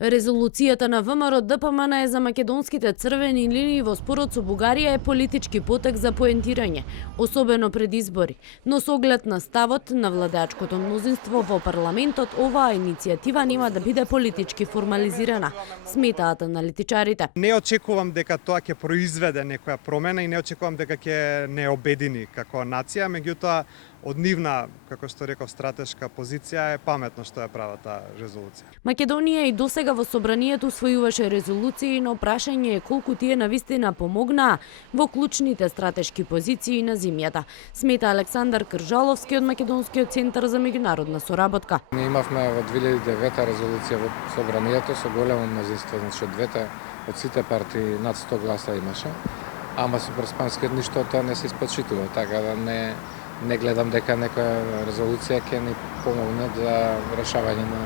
Резолуцијата на ВМРО ДПМН за македонските црвени линии во спорот со Бугарија е политички потек за поентирање, особено пред избори. Но со оглед на ставот на владеачкото мнозинство во парламентот, оваа иницијатива нема да биде политички формализирана, сметаат аналитичарите. Не очекувам дека тоа ќе произведе некоја промена и не очекувам дека ќе не обедини како нација, меѓутоа од нивна, како што реков, стратешка позиција е паметно што ја прават таа резолуција. Македонија и досега во собранието усвојуваше резолуции, но прашање е колку тие навистина помогнаа во клучните стратешки позиции на земјата, смета Александар Кржаловски од Македонскиот центар за меѓународна соработка. Ние имавме во 2009 резолуција во собранието со големо мнозинство, значи од двете, од сите партии над 100 гласа имаше, ама со преспанскиот ништо тоа не се испочитува, така да не гледам дека некоја резолуција ќе ни помогне за решавање на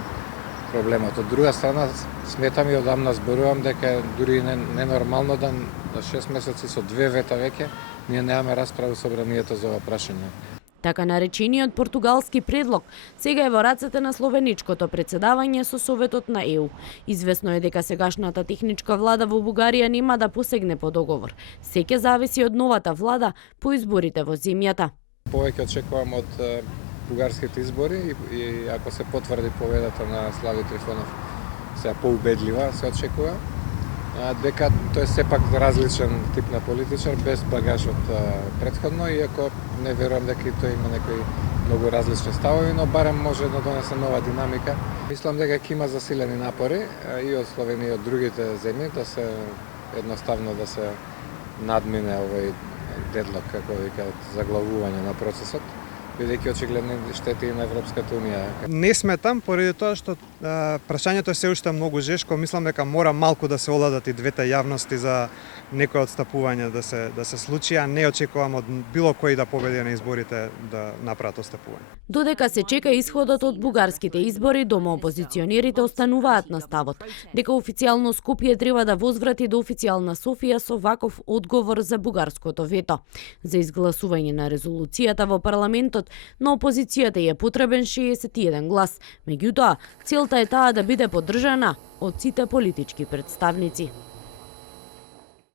проблемот. Од друга страна, сметам и одамна зборувам дека дури ненормално да 6 месеци со 2 вета веќе ние немаме расправа со собранието за ова прашање. Така наречениот португалски предлог сега е во рацете на словеничкото председавање со Советот на ЕУ. Извесно е дека сегашната техничка влада во Бугарија нема да посегне по договор. Се ќе зависи од новата влада по изборите во земјата. Повеќе очекувам од бугарските избори и ако се потврди победата на Слави Трифонов, се поубедлива се очекува, дека тој е сепак различен тип на политичар, без багаж од претходно, иако не верувам дека и тој има некои многу различни ставови, но барем може да донесе нова динамика. Мислам дека ќе има засилени напори и од Словенија и од другите земји да се едноставно да се надмине овој дедлок, како викаат, заглавување на процесот, бидејќи очигледно штети и на Европската унија. Не сметам, поради тоа што прашањето е се уште многу жешко, мислам дека мора малку да се оладат и двете јавности за некој отстапување да се случи, а не очекувам од било кој да победи на изборите да направат отстапување. Додека се чека исходот од бугарските избори, дома опозиционерите остануваат на ставот дека официјално Скопје треба да возврати до официјална Софија со ваков одговор за бугарското вето. За изгласување на резолуцијата во парламентот на опозицијата е потребен 61 глас, меѓутоа целта е таа да биде поддржана од сите политички представници.